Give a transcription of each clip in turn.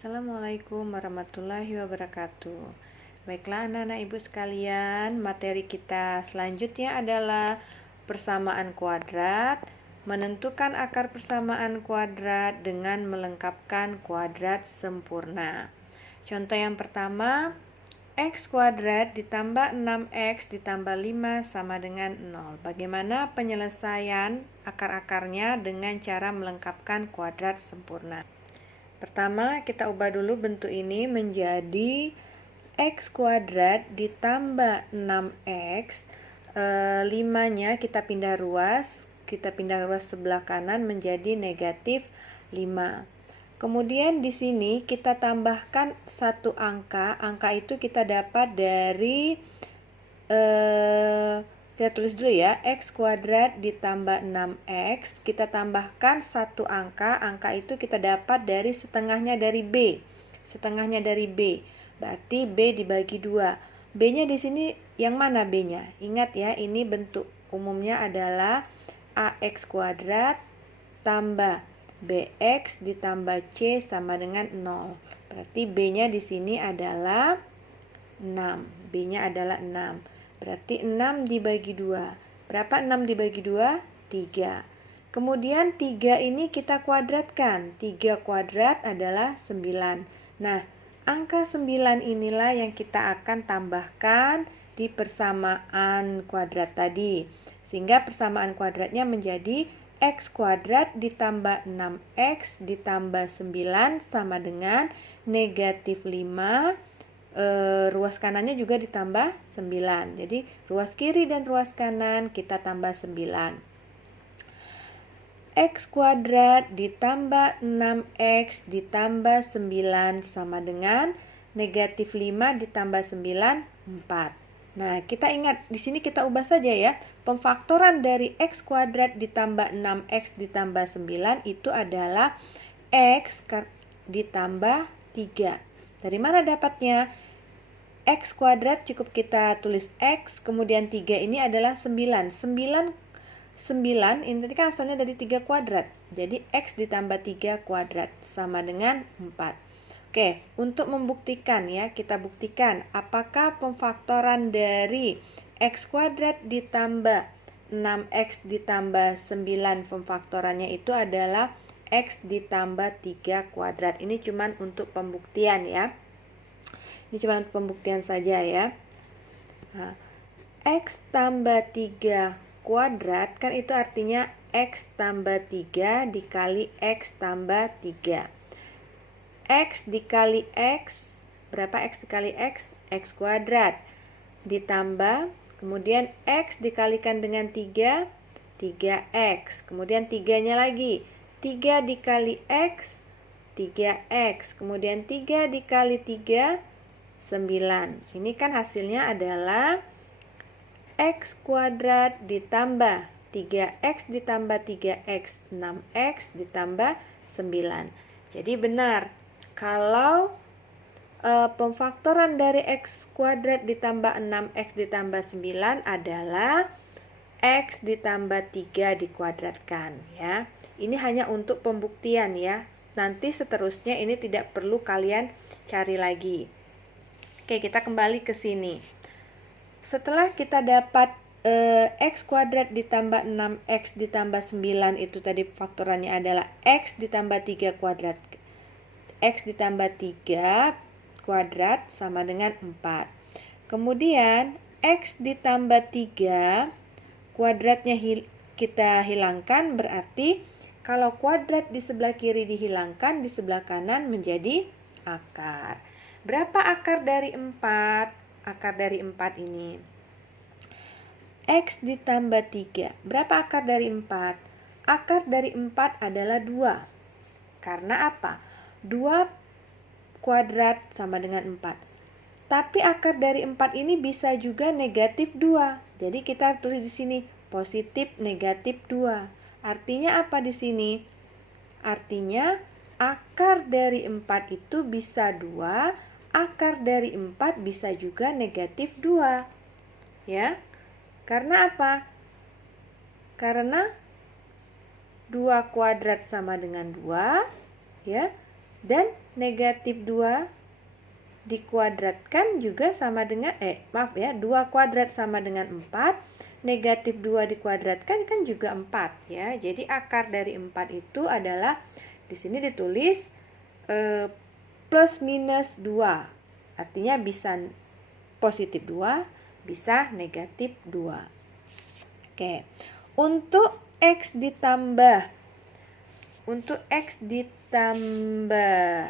Assalamualaikum warahmatullahi wabarakatuh. Baiklah anak-anak ibu sekalian, materi kita selanjutnya adalah persamaan kuadrat. Menentukan akar persamaan kuadrat dengan melengkapkan kuadrat sempurna. Contoh yang pertama, x kuadrat ditambah 6x ditambah 5 sama dengan 0. Bagaimana penyelesaian akar-akarnya dengan cara melengkapkan kuadrat sempurna? Pertama, kita ubah dulu bentuk ini menjadi x kuadrat ditambah 6x. 5-nya kita pindah ruas. Kita pindah ruas sebelah kanan menjadi negatif 5. Kemudian di sini kita tambahkan satu angka. Angka itu kita dapat dari kita tulis dulu ya, x kuadrat ditambah 6x, kita tambahkan satu angka, angka itu kita dapat dari setengahnya dari B. Setengahnya dari B, berarti B dibagi 2. B-nya di sini yang mana B-nya? Ingat ya, ini bentuk umumnya adalah ax kuadrat tambah bx ditambah c sama dengan 0. Berarti B-nya di sini adalah 6. B-nya adalah 6. Berarti 6 dibagi 2. Berapa 6 dibagi 2? 3. Kemudian 3 ini kita kuadratkan. 3 kuadrat adalah 9. Nah, angka 9 inilah yang kita akan tambahkan di persamaan kuadrat tadi. Sehingga persamaan kuadratnya menjadi x kuadrat ditambah 6x ditambah 9 sama dengan negatif 5. Ruas kanannya juga ditambah 9. Jadi ruas kiri dan ruas kanan kita tambah 9. X kuadrat ditambah 6x ditambah 9 sama dengan negatif 5 ditambah 9, 4. Nah, kita ingat di sini kita ubah saja ya. Pemfaktoran dari x kuadrat ditambah 6x ditambah 9 itu adalah x ditambah 3. Dari mana dapatnya? X kuadrat cukup kita tulis x, kemudian 3 ini adalah 9. 9 ini tadi kan asalnya dari 3 kuadrat. Jadi x ditambah 3 kuadrat sama dengan 4. Oke, untuk membuktikan ya, kita buktikan apakah pemfaktoran dari x kuadrat ditambah 6x ditambah 9 pemfaktorannya itu adalah x ditambah 3 kuadrat. Ini cuman untuk pembuktian ya. Ini cuma untuk pembuktian saja ya. Nah, x tambah 3 kuadrat kan itu artinya x tambah 3 dikali x tambah 3. X dikali x, berapa x dikali x? X kuadrat. Ditambah, kemudian x dikalikan dengan 3, 3x. Kemudian 3-nya lagi, 3 dikali x, 3x. Kemudian 3 dikali 3, 9. Ini kan hasilnya adalah x kuadrat ditambah 3x ditambah 3x, 6x ditambah 9. Jadi benar, kalau pemfaktoran dari x kuadrat ditambah 6x ditambah 9 adalah x ditambah 3 dikuadratkan ya. Ini hanya untuk pembuktian ya. Nanti seterusnya ini tidak perlu kalian cari lagi. Oke, kita kembali ke sini. Setelah kita dapat x kuadrat ditambah 6x ditambah 9 itu tadi faktorannya adalah x ditambah 3 kuadrat. X ditambah 3 kuadrat sama dengan 4. Kemudian x ditambah 3 kuadratnya kita hilangkan, berarti kalau kuadrat di sebelah kiri dihilangkan, di sebelah kanan menjadi akar. Berapa akar dari 4? Akar dari 4 ini x ditambah 3. Berapa akar dari 4? Akar dari 4 adalah 2. Karena apa? 2 kuadrat sama dengan 4. Tapi akar dari 4 ini bisa juga negatif 2. Jadi kita tulis di sini positif negatif 2. Artinya apa di sini? Artinya akar dari 4 itu bisa 2. Akar dari 4 bisa juga negatif 2. Ya. Karena apa? Karena 2 kuadrat sama dengan 2, ya. Dan negatif 2 dikuadratkan juga sama dengan, 2 kuadrat sama dengan 4. Negatif 2 dikuadratkan kan juga 4 ya. Jadi akar dari 4 itu adalah, di sini ditulis plus minus 2. Artinya bisa positif 2, bisa negatif 2. Oke. Untuk X ditambah. Untuk X ditambah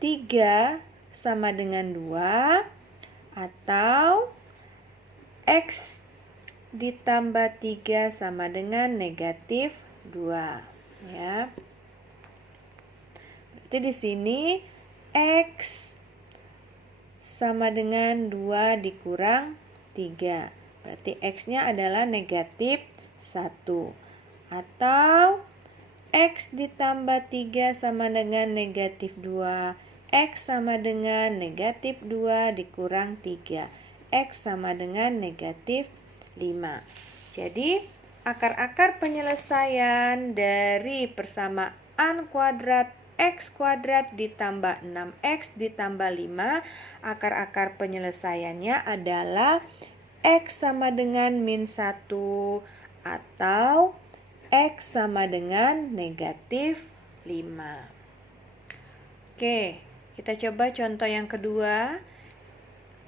3 sama dengan 2, atau X ditambah 3 sama dengan negatif 2 ya. Berarti di sini X sama dengan 2 dikurang 3. Berarti X-nya adalah negatif 1. Atau X ditambah 3 sama dengan negatif 2. X sama dengan negatif 2 dikurang 3. X sama dengan negatif 5. Jadi akar-akar penyelesaian dari persamaan kuadrat X kuadrat ditambah 6X ditambah 5, akar-akar penyelesaiannya adalah X sama dengan min 1 atau X sama dengan negatif 5. Oke, kita coba contoh yang kedua.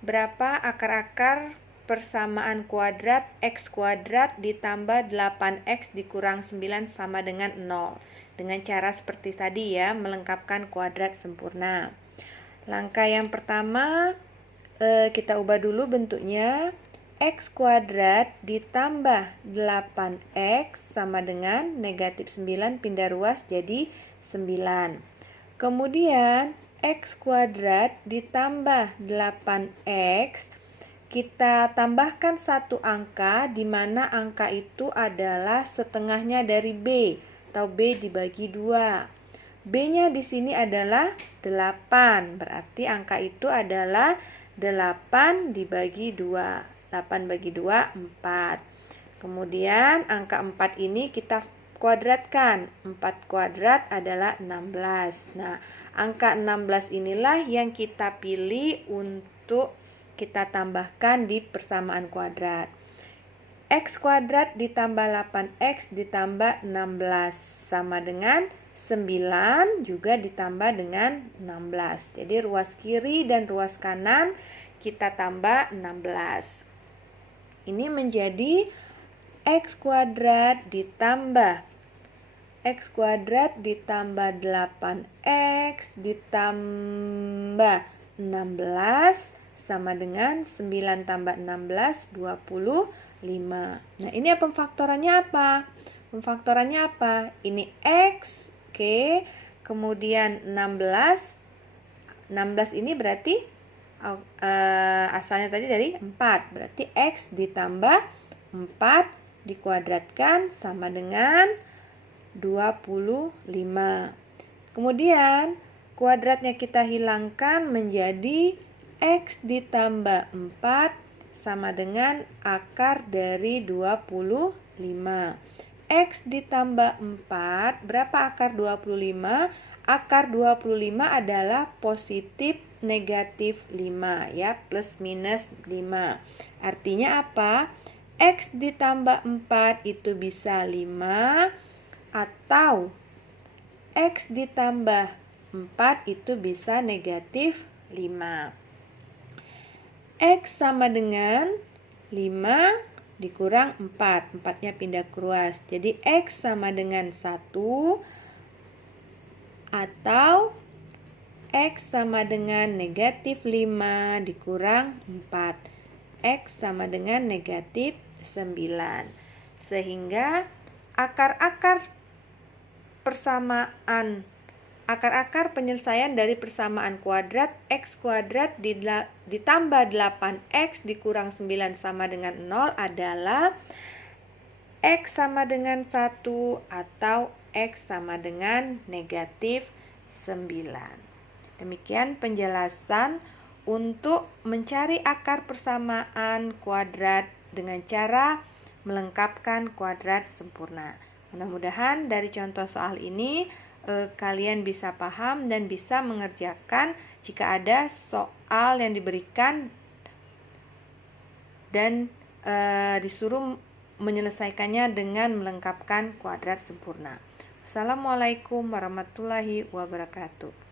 Berapa akar-akar persamaan kuadrat X kuadrat ditambah 8X dikurang 9 sama dengan 0. Dengan cara seperti tadi ya, melengkapkan kuadrat sempurna. Langkah yang pertama, kita ubah dulu bentuknya. X kuadrat ditambah 8X sama dengan negatif 9, pindah ruas jadi 9. Kemudian X kuadrat ditambah 8X, kita tambahkan satu angka di mana angka itu adalah setengahnya dari B atau B dibagi 2. B-nya di sini adalah 8, berarti angka itu adalah 8 dibagi 2. 8 bagi 2, 4. Kemudian angka 4 ini kita kuadratkan. 4 kuadrat adalah 16. Nah, angka 16 inilah yang kita pilih untuk kita tambahkan di persamaan kuadrat. X kuadrat ditambah 8X ditambah 16 sama dengan 9 juga ditambah dengan 16. Jadi ruas kiri dan ruas kanan kita tambah 16. Ini menjadi X kuadrat ditambah 8X ditambah 16 sama dengan 9 tambah 16, 25. Nah, ini pemfaktorannya apa? Ini X, oke. Kemudian 16 ini berarti asalnya tadi dari 4. Berarti X ditambah 4 dikuadratkan sama dengan 25. Kemudian kuadratnya kita hilangkan menjadi X ditambah 4 sama dengan akar dari 25. X ditambah 4, berapa akar 25? Akar 25 adalah positif negatif 5 ya, plus minus 5. Artinya apa? X ditambah 4 itu bisa 5, atau X ditambah 4 itu bisa negatif 5. X sama dengan 5 dikurang 4. 4-nya pindah ke ruas. Jadi X sama dengan 1 atau X sama dengan negatif 5 dikurang 4. X sama dengan negatif 9. Sehingga akar-akar penyelesaian dari persamaan kuadrat X kuadrat ditambah 8X dikurang 9 sama dengan 0 adalah X sama dengan 1 atau X sama dengan negatif 9. Demikian penjelasan untuk mencari akar persamaan kuadrat dengan cara melengkapkan kuadrat sempurna. Mudah-mudahan dari contoh soal ini kalian bisa paham dan bisa mengerjakan jika ada soal yang diberikan dan disuruh menyelesaikannya dengan melengkapkan kuadrat sempurna. Assalamualaikum warahmatullahi wabarakatuh.